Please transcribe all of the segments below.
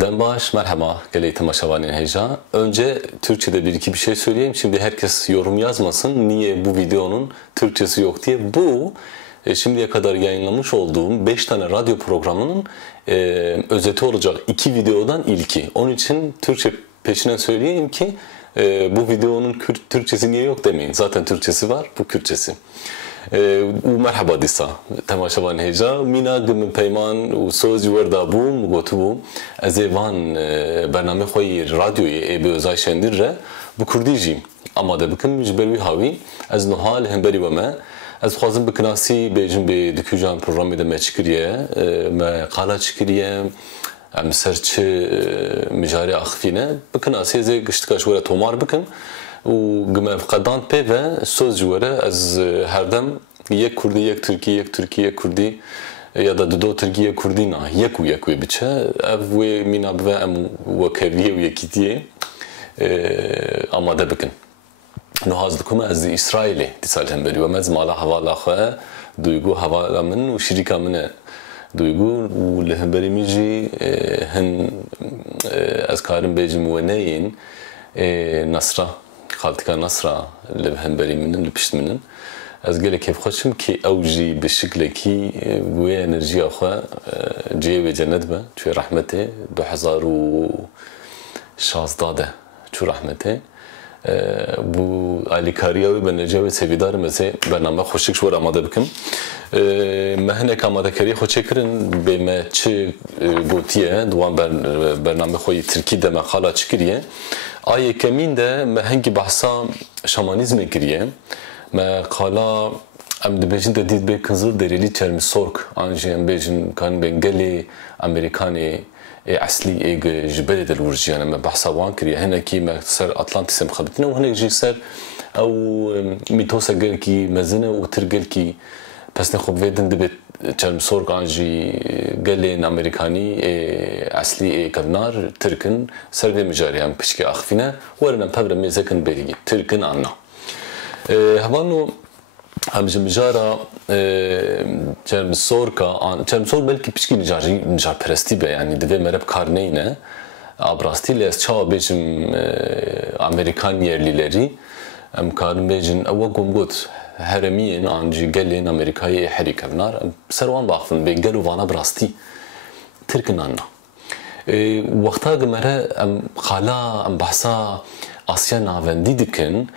Denbaş, merhaba, Galeytim Aşavani'nin heyecan. Önce Türkçe'de bir iki bir şey söyleyeyim. Şimdi herkes yorum yazmasın. Niye bu videonun Türkçesi yok diye. Bu şimdiye kadar yayınlamış olduğum 5 tane radyo programının özeti olacak 2 videodan ilki. Onun için Türkçe peşinden söyleyeyim ki bu videonun Türkçesi niye yok demeyin. Zaten Türkçesi var, bu Kürtçesi. ومرحبا ديسا تماشاوان هجا مینا گم پیمان و سوز وردا بوم گوتبوم از ایوان برنامه خوی رادیوی ای به ازای شندیر ره bu Kurdî amade bikim ji ber wî havî ez niha li hemberî we me ez dixwazim bi kinasî bêjim bê dikûjan programê de me çikiriye me qala çikiriye em ser çi mijarê axivîne bi kinasî ez ê giştika ji we re tomar bikim û gime qedan pê ve söz ji we re ez herdem yek Kurdî yek Tirkî yek Tirkî yek Kurdî ya da do Tirkî yek Kurdî na yek û yek wê biçe ev wê mîna bive em wekeviyê û yekîtiyê amade bikin. Nuhaz dikim ez İsrailê dîsal hemberî we me ez mala hevala xwe duygu hevala min û şîrîka min e duygu û li hemberî min jî hin ez karim bêjim weneyên Nasra xaltika Nasra li hemberî min li pişt min ez gelek kêfxweşim ki ew jî bi şiklekî wê enerjiya xwe ciyê wê cennet be çû rehmetê 2016 de çû rahmetê bu alîkariya wê bi necewê sevîdarım ez ê bername xweşik ji we re amade bikim me hinek amadekeriyê xwe çêkirin bê me çi gotiye di wan bername xwe yê Tirkî de me xala çi kiriye a yekemîn de me hengî behsa şamanîzmê kiriye me qala em dibêjin te dît bê Kızıl Derîlî Çermisork an jî em bêjin kan bên gelê Amerîkanê اصلی ایگ جبل دل ورجیانه ما بحث وان کریه هنر کی ما سر أطلانتیس مخبتنا و هنر جی سر او میتوسا گل کی مزنه و ترگل کی پس نخوب ویدن دبت چرم سورگ آنجی گلین امریکانی اصلی کبنار ترکن سر و مجاری هم پشک آخفینه ورنم پبر میزکن بریگی ترکن آنها هوانو همچنین مجارا çermisor belki pişkin nicar peresti be yani deve merhab karneyne abrastiyle ez çağa bejim Amerikan yerlileri em karim bejin ewa gomgot heremiyen anji gelin Amerika'yı herikevnar servan baxfın be gelu vana brasti Türk'ün anna vakta gemere em xala em bahsa Asya navendi dikin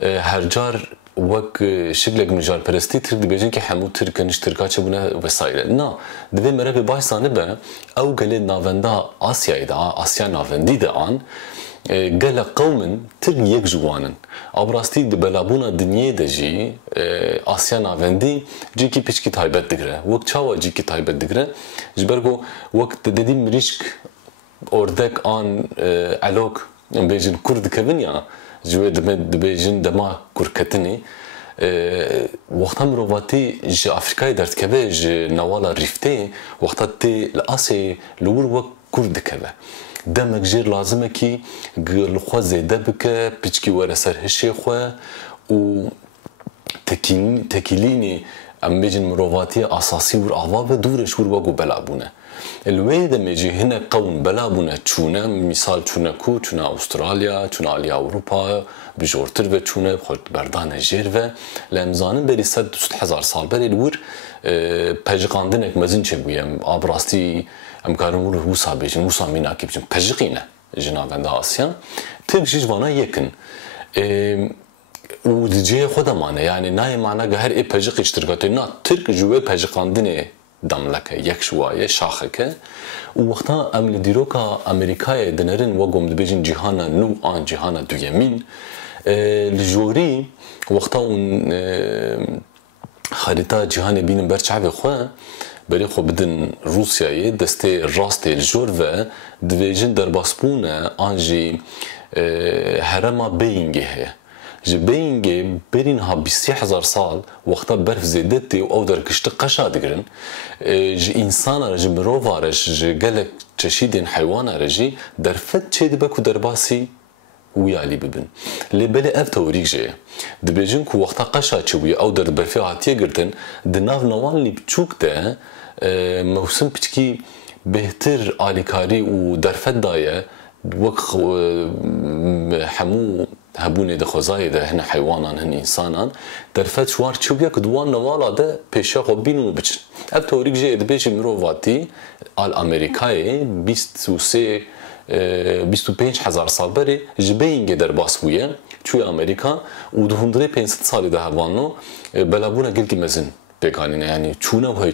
hercar وەک شکلێک میژارپەرستی ترک دەبێژن کە هەموو ترکن ترکا چەبوونە وەسایلە نا دەبێ مەرە بێ باشسانە بە ئەو گەلێ ناوەندا ئاسیایدا ئاسیا ناوەندیدا ئان گەلە قەومن ترک یەک ji wanin abrastî di belabûna dinyê de jî ئاسیا ناوەندی cîkî pişkî taybet digire wek çawa cîkî taybet digire ji ber ku wek dedî mirîşk ordek an elok bêjin kur dikevin ya ji wê dibêjin dema kurketinê wexta mirovatî ji Afrikayê derdikeve ji newala Rîftê wexta tê li Asyayê li wir wek kur dikeve demek jêr lazim e kî li xwe zêde bike pîçkî were ser hişê xwe û tekîlînê em bêjin mirovatiya asasî wir ava ve dûr ji wir wek û belabûne li wê demê jî hinek qewm belabûne çûne misal çûne ku çûne Avustralya çûne alî Ewropa bijortir ve çûne berdane jêr ve li em zanin berî 100,000 sal berê li wir pejiqandinek mezin çêbûye abrastî em karin wir wisa bêjin wisa mînakê biçin pejiqîne ji navenda Asya Tirk jî ji vana yekin û di cihê xwe de mane yani nayê mana her ê pejiqê ji tirkatê na Tirk ji wê pejiqandinê damleke yek ji waye şaxeke û wexta em li dîroka Amerîkayê dinerin we gom dibêjin cîhana nû an cîhana duyemîn li jorî wexta hûn xerîta cîhanê bînin ber çavê xwe berê xwe bidin Rûsyayê destê rastê li jor ve dibêjin derbasbûne an jî herema Beijingê heye ji Beijingê berîn ha 20,000 sal wexta berf zêde tê û ew derkiştî qeşa digirin ji însana re ji mirova re ji gelek çeşîdên heywana re jî derfet çê dibe ku derbasî wiyalî bibin lê belê ev teorîk jê ye dibêjin ku wexta qeşa çîbûye ew derberfê hatiye girtin di nav newan lî biçûk de mewsim piçkî بهتر آلیکاری و درفت دایه وک همو هبونه دخوزای ده هن حیوانان هن انسانان درفت شوار چوبیا کدوان نوالا ده پیشا خو بینو بچن اب توریک جه ادبیش مروواتی آل امریکای 25 هزار سال بری جبینگه در باس بویه توی امریکا و 250 سالی ده هوانو بلابونه گلگی مزن بگانینه یعنی چونه و های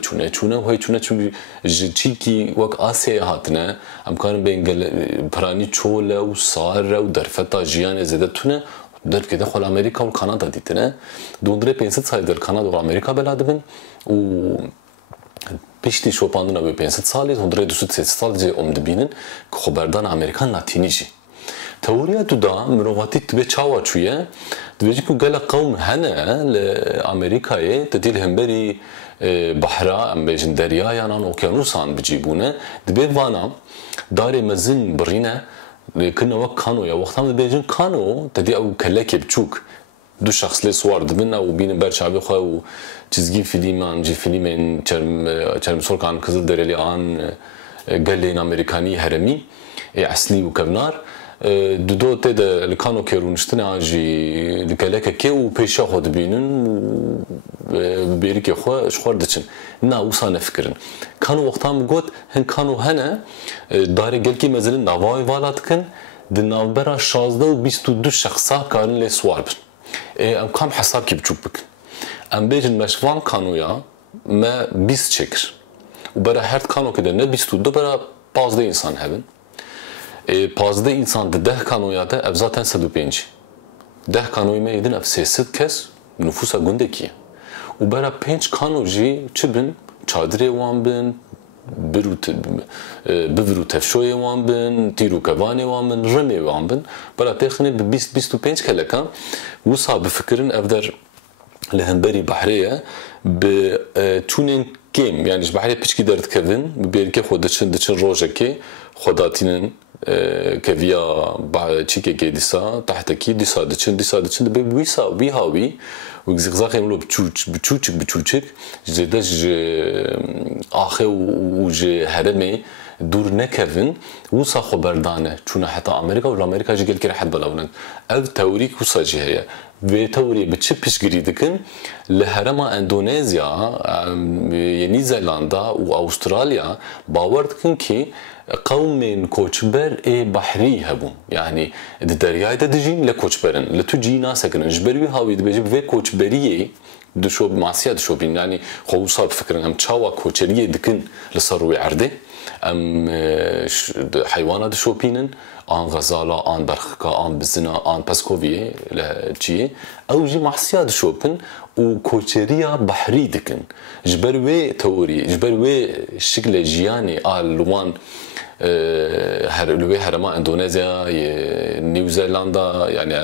چونه چون چی کی وقت آسیا هاتنه امکان بینگل پرانی چوله و ساره و درفتا جیان زده تونه در که داخل امریکا و کانادا دیدنه 250 سال در کانادا و امریکا بلادبن و پیشتی شوپاندنا به 500 سالی 230 سال جه امدبینن که خبردان امریکا ناتینیجی توریا دودا مروواتی تبي تشاوا شويه تبي تكون قال قوم هنا لامريكا تديل همبري بحرا ام بيجن دريا يعني اوكيانوسان بجيبونه تبي فانا داري مزن برينا كنا وقت كانوا يا وقتها بيجن كانوا تدي او كلاكي بتشوك دو شخص لي صور دبنا وبين برشابي خو و çizgi filman جي فيلمين çerm sorkan kızıl dereli an galin amerikani heremi asli و كبنار دو تدا الكانو كيرونشتن اجي لكلاكا كي و بيشا خود بينن بيركي خو شخور دچن نا وصانه فكرن كانو وقتام قلت هن كانو هنا داري قلكي مزل نواي والاتكن د نوبرا 16 و 22 شخصا كارن لي سوارب ام كام حساب كي بچوك بك ام بيجن مشوان كانويا ما 20 çekir وبرا هر كانو كده ne 22 برا 15 insan هبن 15 insan da 10 kanoya da ev zaten 105 10 kanoyu me yedin ev 300 kes nüfusa gundeki u bera 5 kanoji çibin çadire wan bin bivru tefşoye wan bin tiru kavane wan bin reme wan bin bera texne 25 keleka wusa bi fikrin evder لهنبري بحرية بتونين كيم يعني بحرية بيشكي درت كيفن بيركي خودتشن روجكي خوداتينن كفيا تشيكي كي ديسا تحتكي ديسا ديسا بيسا بيهاوي وزغزاغ يملو بتشوتشك جداش آخر وجه هرمي دور نكفن وصا خبردانه چون حتى امريكا والامريكا جي قال كي راح بلاونن او توريك وصا جي هي ve teoriye bir çift pişgiri dikin li herema Endonezya, Yeni Zelanda ve Avustralya bawer dikin ki qawmên koçber bahri hebûn yani di deryayê de dijîn lê koçberin li tu cî nasekirin ji ber wî hawî dibêje vê koçberiyê dişob masiya dişobîn yani xwe wisa bifikirin em çawa koçeriyê dikin li ser wê erdê em heywana dişopînin an غزالا an berxika an bizina an peskoviyê çiyê ew jî mahsiya dişopin û koçeriya behrî dikin ji ber wê teorî ji ber wê şiklê jiyanê a li wan li wê herema Endonezya New Zelanda yani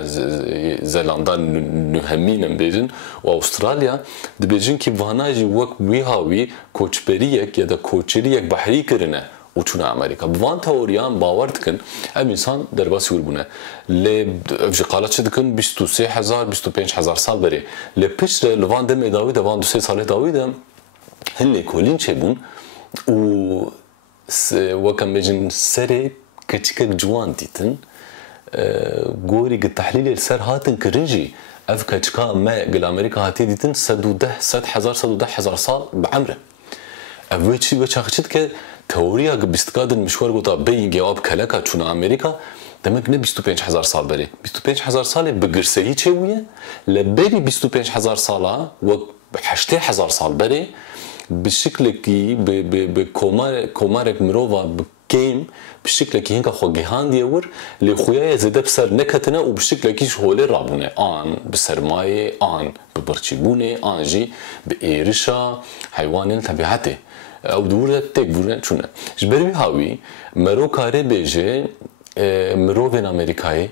Zelanda nûhemînin bêjin û Avustralya dibêjin ki vana jî wek wî hawî koçberiyek ya da koçeriyek behrî kirine uçuna Amerika. Bu van teoriyan bawer dikin ev insan derbasî wir bûne. Lê ev ji qalaçê dikin 23,000-25,000 sal berê. Lê piştre li van demê dawî de van 2 salê dawî de hin lêkolîn çêbûn û wek em bêjin serê keçikek ciwan dîtin gorî gi tehlîlê li ser hatin kirin jî ev keçika me gil Amerika hatiye dîtin 110,000 sal bi emre. Ev wê çî çaxçî dike teoriya bistgadın mişwar gota beyin cevab keleka çuna Amerika demek ne 25,000 sal beri 25,000 salê bi girseyî çêbûye li berî 25,000 sala ve 8,000 sal berê bi şiklekî bi komarek mirova bi kêm bi şiklekî hinka xwe gihandiye wir lê xuyaya zêde bi ser neketine û bi şiklekî ji holê rabûne an bi sermayê an bi birçîbûnê an jî bi êrişa heywanên tebiatê او دوره تک بوره چونه جبری هاوی مرو کاره بیجه مروین امریکایی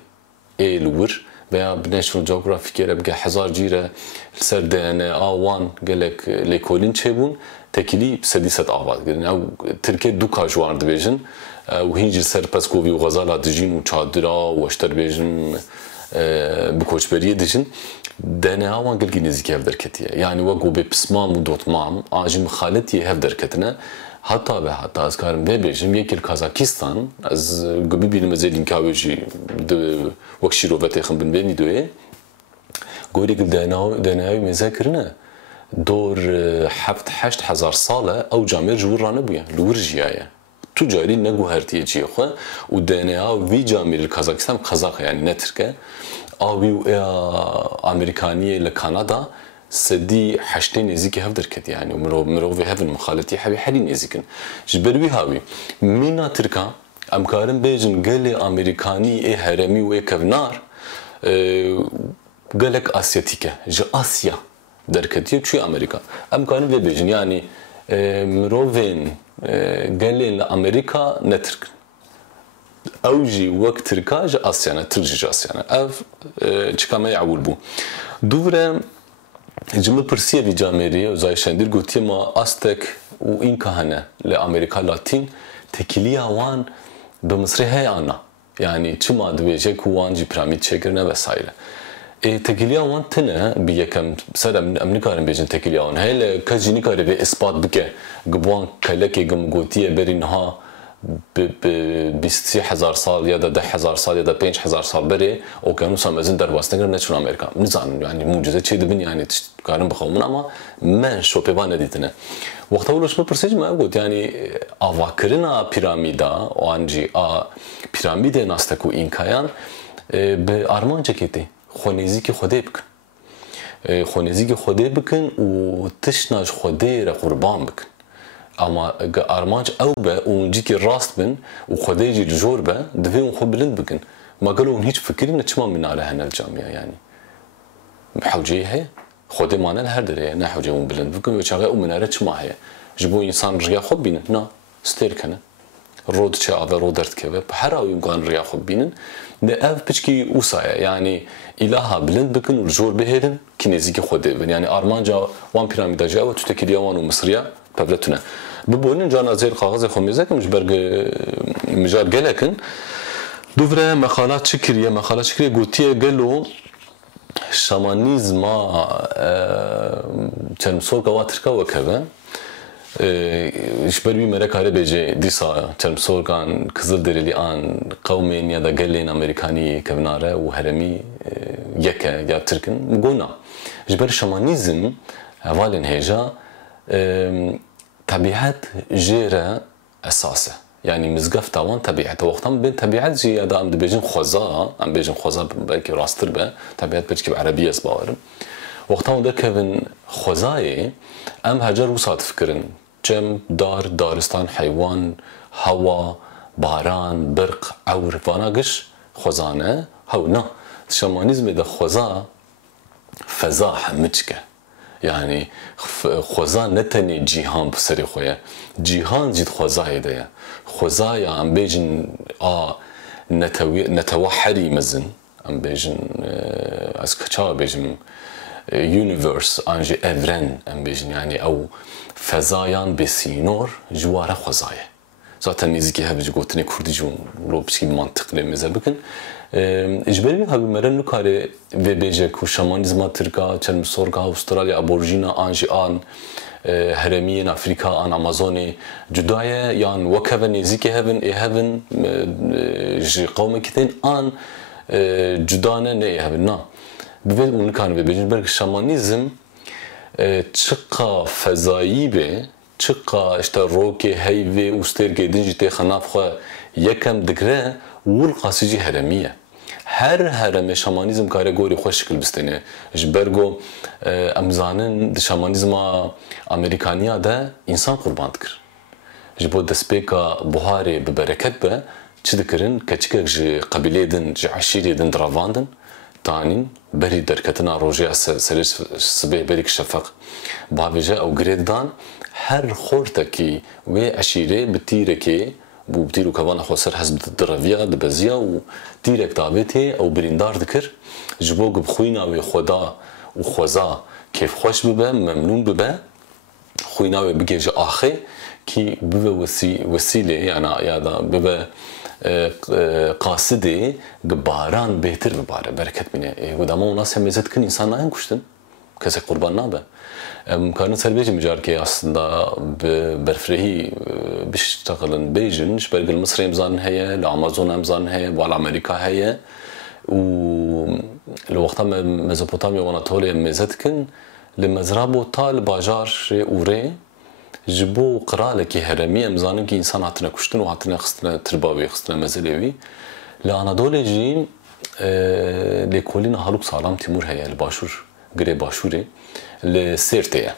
ایلور veya National Geographic'e bge 1000 cire ser DNA A1 gelek lekolin çebun tekili sedisat avad yani Türkiye duka jwardı bejin و hinci ser Peskovi و Gazala dijin و çadıra و eşter bejin bu koçberiye dijin DNA wan gelki nizîk hev derketiye yani wek be pismam û dotmam ajî mixaletiye hev derketine hatta ve hatta az karım ve bejim yekil Kazakistan az gibi bir mezelin kaveci de vakşiro ve tekhin bin beni doye gorik denayı mezakirine dor heft heşt hazar sale ev camir jurrane buya lur jiyaya tucari ne guhertiye çiğe u DNA vi camir Kazakistan Kazak yani ne Türkiye avi Amerikaniye ile Kanada سدي حشتين نزيكي هفدر كت يعني ومرو في هفن مخالتي حبي حدي نزيكن جبروي هاوي مينا تركا امكارن بيجن قالي امريكاني اي هرمي واي كفنار قالك اسياتيكا جا اسيا دركتي شو امريكا امكارن في بيجن يعني مروفين قالي امريكا نترك اوجي وقت تركا جا اسيانا ترجي اسيانا اف تشكا يعول بو دوره جمله پرسیه وی جامعه زایشندیر گویی ما آستک و این کهنه ل آمریکا لاتین تکیلی آوان به مصر هی آنا یعنی چه مادویجه کوان جی پیرامید چکرنه و سایر تکیلی آوان تنه بیکم سر امریکارن بیجن تکیلی آوان هی ل کجینی کاری به اثبات بکه گبوان کلکی گم گویی برینها بیستی هزار سال یا ده هزار سال یا ده 5000 سال بره اوکیانوس هم از این در واسطه نشون آمریکا نزانم یعنی معجزه چه دبین یعنی کارم بخوام اما من شو پیوان ندیدنه وقتا ولش بپرسیج ما گفت یعنی آواکرنا پیرامیدا و آنجی پیرامید ناستکو اینکایان به آرمان چکیتی خونیزی که خوده بکن خونیزی که خوده بکن و تشناج خوده را قربان بکن اما ارمانج او به اونجی که راست بن و خدایجی جور به دوی اون خوب بلند بکن ما قالوا اون هیچ فکری نچما من على هنا الجامعه يعني بحوجيه هي خود مانا هر دره نه حوجه اون بلند بکن و چاغه اون مناره چما هي جبو انسان ریا خوب بینن نه ستیر کنه رود چه آب رودرت که به هر او امکان ریا خوب بینن ده اف بچکی اوسایه يعني الها بلند بکن و جور بهرن کی نزدیک خوده بن يعني ارمانجا وان پیرامیدا جا و تو تکلیوان و مصریه بابلتونه ببونن جانا زیر کاغذ خمیزه که مجبرگ مجال گلکن دوره مقالات شکریه گوتیه گلو شامانیزما چرمسور گواترکا وکبه işbirliği merakare bece disa çelmsorgan Kızılderili an kavmin ya da gelin Amerikani kevnare u heremi yeke ya Türk'ün gona işbir şamanizm havalin heja tabiat jere esası yani mizgaf tavan tabiat vaqtan ben tabiat ji ya da am dibejin xoza am bejin xoza belki rastır be tabiat belki Arabiye zbavarım vaqtan da kevin xozayı am hacer usat fikrin cem dar daristan hayvan hava baran برق عور فاناقش خزانه هونا الشامانيزم ده خزا فضا همچكه يعني خزا نتني جيهان بسري خويا جيهان جد خزا ده خزا يا ام بيجن نتوحري مزن ام بيجن از كچا بيجن universe انجي evren ام بيجن يعني او فضایان بسینور جواره خزایه. zaten niziki hepsi gotine kurdicun lobski mantıklı meze bakın. İcbari habi meren nukare ve bece ku şamanizma Türka, çelmisorga Avustralya, aborjina anji an heremiyen Afrika an Amazoni cudaya yan vakave niziki heven ji kavme kiten an cudane ne heven na. Ve onu kan ve bece belki şamanizm çıka fezayı be, çıka işte roke heyve usterge dinci xanafxa yekem dikre ul qasici heremiye. Her hereme şamanizm kare gori xoş şekil bistene. Jbergo amzanın şamanizma Amerikaniya da insan kurban dikir. Jbo despeka buhari be bereket be çidikirin keçikek ji qabiledin ji aşiredin dravandın تانين بري دركتنا روجيا سلس سبه بريك شفق بابجا او جريدان هر خورتكي و عشيره بتيركي بو بتيرو كوانا خسر حسب الدرافيا دبزيا و تيرك دابتي او بريندار ذكر جبوق بخوينا و خدا و خوزا كيف خوش ببا ممنون ببا خوينا و بجيج اخي كي ببا وسيله يعني يا ببا قاصدي قباران بهتر بباره بركت منه ودما وناس هم مزت كن انسان ناين كشتن كسك قربان نابه مكانن سربيجي مجاركي aslında برفرهي بيشتغلن بيجن شبرق المصري مزان هي الامازون مزان هي والامريكا هي والوقت ميزوبوتاميا واناطوليا ميزتكن لمزرابو طال باجار اوري جبو قرالكي هرمي مزانن كي انسان هاتنا كشتن وهاتنا خستنا ترباوي خستنا مزلوي لانادولي جي لكولين هالوك سالام تيمور هي الباشور غري باشوري لسيرتي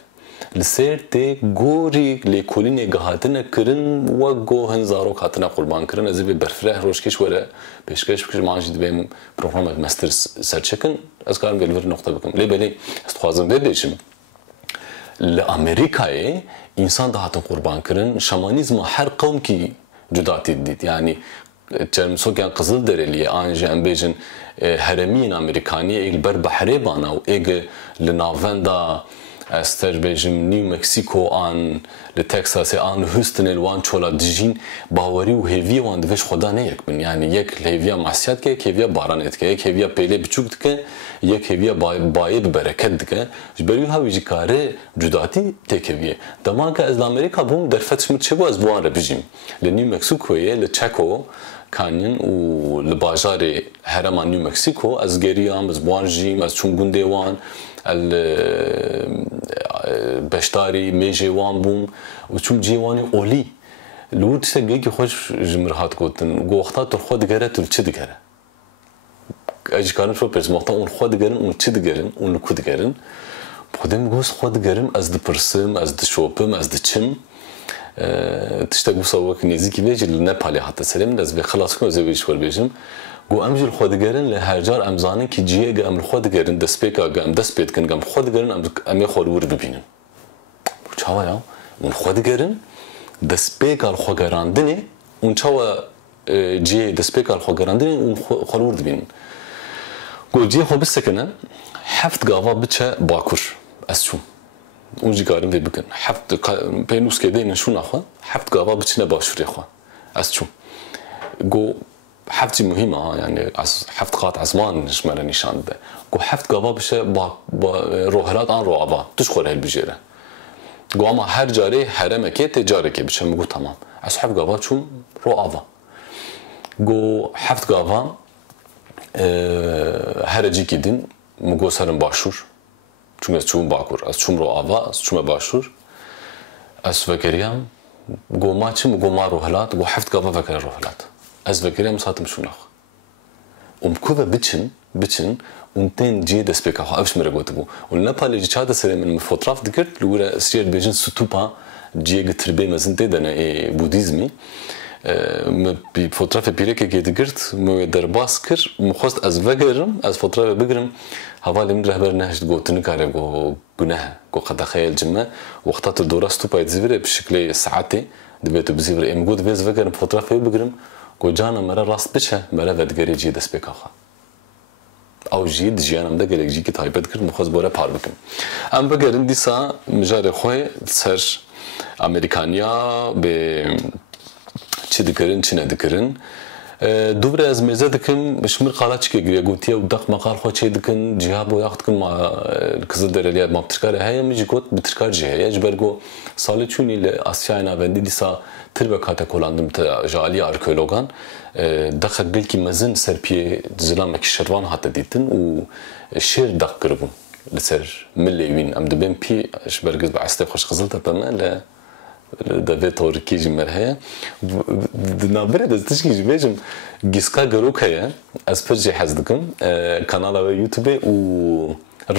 لسيرتي غوري لكوليني غاتنا كرن وغو هنزارو هاتنا قربان كرن از بي برفره روشكش ولا بيشكش بكش ماجد بهم بروجرام ماستر سيرشكن از كارم بلفر نقطه بكم لي بلي استخوازم بديشم لامريكاي انسان دهاتن قربان كرن شامانيزم هر قوم كي جداتي ديت يعني تشرمسو كان قزل دريلي انجي امبيجن هرمين امريكاني ايل بر بحري بانا و ايج لنافندا استربيجم نيو مكسيكو ان لتكساس ان هوستن الوان تشولا دجين باوري و هيفي وان دفش خدا نيك من يعني يك هيفيا معسيات كي هيفيا بارانيت كي هيفيا بيلي بچوك دك يك هيفيا باي ببركت دك جبريو هاوي جكاره جداتي تكويه دمانك از امريكا بوم درفتش متشبو از بوان ربجيم لنيو مكسيكو لتشاكو كانين و لباجاري هرم نيو مكسيكو از غيريام از بوانجيم از چونگون ديوان البشتاري ميجي وان بوم و چون جيواني اولي لورد سگي خوش جمرهات گوتن گوختا تو خود گره تو چه دگره اج كانوا شو بس مقطع اون خود گرن اون چه دگرن اون کود گرن خودم گوس خود گرم از د پرسم از د شوپم از د چم تشتاق بصوك نزيكي بيجي لنبالي حتى سلام لازم بخلاص كون زي بيش والبيجم جو امجي الخودگرن لهرجار امزانه کی جیه ام الخودگرن دسپیکا ام دسپیت کن ام خودگرن ام خودور ببینن چاوا یا اون خودگرن دسپیکا الخودگراندنی اون چاوا جیه دسپیکا الخودگراندنی اون خودور ببینن جو جیه خو بسکنه هفت گاوا بچه باکور اسچو اون جیگارم دی بکن هفت پینوس که دین شو نخوا هفت گاوا بچنه باشوری خوا اسچو جو حفتي مهمة يعني حفت قاطع زمان نشمل نشان ده قو حفت قابا بشه روحلات عن روعبا تشخور هالبجيرة قو اما هر جاري حرمكي تجاركي بشه مقو تمام از حفت قابا شوم روعبا قو حفت قابا هرجي كدين مقو سرم باشور چون از چون باكور از چون روعبا از چون باشور از فكريام قو ما چم قو ما روحلات قو حفت قابا فكر روحلات از فكريام ساتم شو نخ كوفا بتشن تين جي دسبيكا خو ابش مرغوتبو والنبالي جي چادا سري من فوتوغراف دكرت لورا سير بيجن ستوبا جي تربي مزنتي دنا بوديزمي بي فوتوغراف بيريكا جي دكرت مو درباس كر مخوست از فغرم از فوتوغراف بغرم حوالي من رهبر نهج غوتن كاري غو غناه غو قد خيال جمع وقتات الدورة ستوبا يتزفر بشكل ساعتي دبيتو بزيفر ام غود فيز فغرم فوتوغراف بغرم کو جانا مرا راست بچه مرا ودگری جی دست بکاخا او جی دجیانم ده گلک جی کی تایبت کرد مخواز بوره پار بکم ام بگرن دیسا مجار خوی سر امریکانیا به چی دکرن چی ندکرن دوباره از مزه دکم بشمر قالات چی گریه گوتیه و دق مقال خو چی دکن جهاب و یاخت کن ما کزل درلیه ما بترکاره هیا میجی گوت بترکار جهه جبرگو سال چونی لآسیای ناوندی دیسا تربه کاته کولاندم تا جالی آرکولوگان دخل بلکی مزن سرپیه زلام کی شروان هات دیتن و شیر دق کربون لسر ملیوین ام دبم پی شبرگز بعسته خوش خزلت بما ل دبی تورکی جمره نابره دستش کی جبجم گیسکا گروکه از پرجی حزدکم کانال و یوتیوب و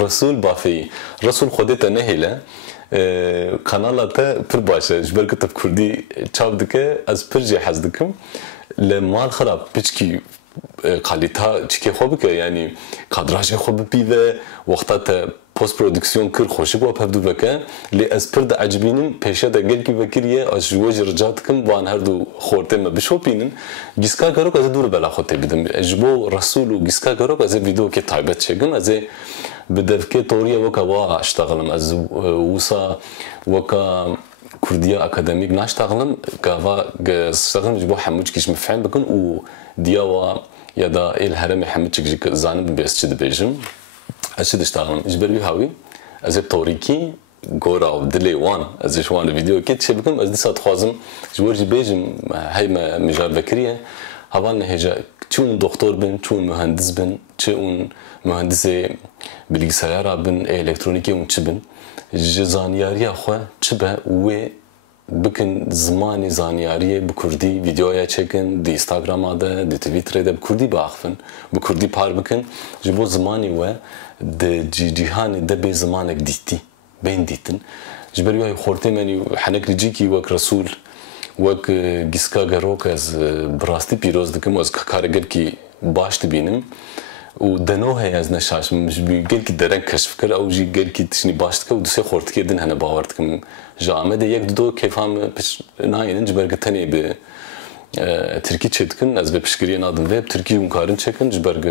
رسول بافی رسول خودت نهیله kanalata pir başa ji ber ku tev Kurdî çav dike ez pir jê hez dikim li mal xirab piçkî kalîta çikê xwe bike yanî kadrajê xwe bipîve wexta te post prodüksiyon kir xweşik we pevdû veke lê ez pir diecibînim pêşe de gelkî vekiriye ez ji we jî rica dikim van her du xortê me bişopînin gîska gerok ez ê dûr bela xwe tê bidim ji bo Resûl û gîska gerok ez ê vîdeokê taybet çêkim ez ê بدفكي طورية وكا وا اشتغلم از وسا وكا كردية اكاديميك ناشتغلم كافا اشتغلم جبو حموج كيش مفعم بكن و دياوا يدا الهرم حموج كيش زانب بيس تشد بيجم اشد اشتغلم اجبري هاوي از طوريكي gora و دلي وان از جوان فيديو كي تشبكم از دسات خوازم جورجي بيجم هاي ما مجال فكريه هبالنا هجا چون دكتور بن چون مهندس بن چون مهندس bilgisayar بن الكترونيكي و چبن جزانياريا خو چبه و بكن زماني زانياريه بكردي فيديويا چكن دي انستغرام ده دي تويتر ده بكردي باخفن بكردي بار بكن جبو زماني و د جيهان ده به زمانك ديتي بين ديتن جبريو خورتي مني حنك رجيكي وك رسول وك گسكا گروك از براستي پیروز دكم از كارگر کی باش تبينم و دنوه از نشاش مش بيقول كي درن كشف كر او جي قال كي تشني باشتك ودسي خورتك يدن هنا باورتكم جامده يك دو كيفام بش ناين جبرگ تني ب تركي تشدكن از بپشكري نادم ويب تركي يمكارن چكن جبرگ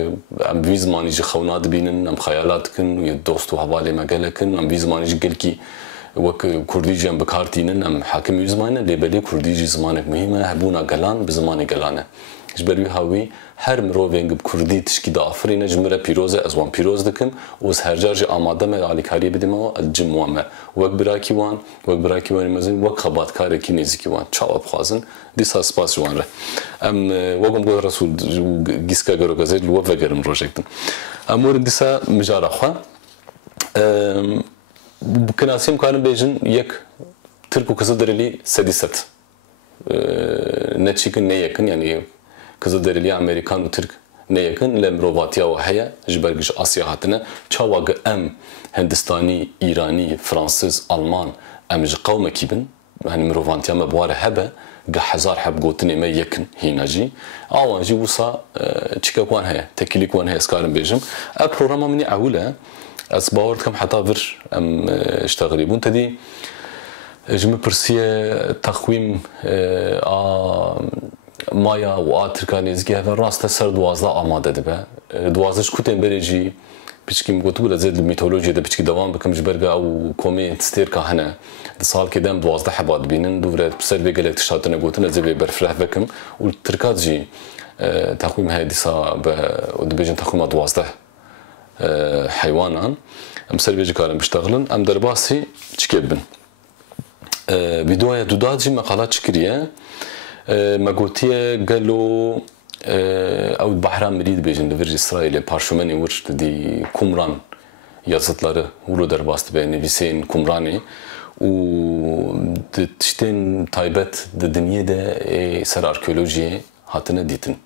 ام ويزماني جي خوناد بينن ام خيالاتكن و دوستو حوالي مگلكن ام ويزماني جي قال كي وك كردي جم بكارتينن ام حاكم يزمانه لبلي كردي جي زمانك مهمه هبونا گلان بزماني گلانه جبري هاوي هر مروفنگ بكردي تشكي دافرينه جمره بيروزه از وان بيروز دكم وز هر جارج آماده مه علي كاري بدمو الجموامه وك براكي وان مزن وك خبات كاركي نزيكي وان چاو بخازن ديسا سپاس جوان ره ام وگم گو رسول گيسكا گرو گزج لو وگرم روجكتن امور ديسا مجارا خو بكناسيم كانن بيجن يك تركو كزدرلي سديست نتشيكن نيكن يعني Kızılderili Amerikan ve Türk ne yakın lemrovatiya ve haya jbergiş Asya hatına çavag em Hindistani, İrani, Fransız, Alman em ji qawme kibin hani merovantiya me buare hebe ge hezar heb gotine me yakın hinaji awan ji wisa çika kwan haya tekili kwan haya skarim bejim a programa mini awula as باورتكم حتى فر ام اشتغلي بون تدي جم برسيه تقويم مایا و آترکانیزگی هفته راست سر 12 آماده ده به 12 کتن بريجي بيشكي مقطوله زي الميثولوجيا ده بيشكي دوام بكم جبرجا او كومي ستير كهنا صال كدام 12 حبات بينن دورات بسر بيقلك تشاتنا قوتنا زي برفله بكم والتركات جي تقويم هادي صا ودبيجن تقويم 12 حيوانان امسر بيجي كارم بيشتغلن ام درباسي تشكبن فيديوهات دوداجي مقالات شكريه مقوتيه قالوا او بحرام مريد بيجن لفرج اسرائيل parşömeni vur دي kumran yazıtları vuru derbast be neviseyin kumrani u tişten taybet de dünyada ser arkeolojiye hatına ditin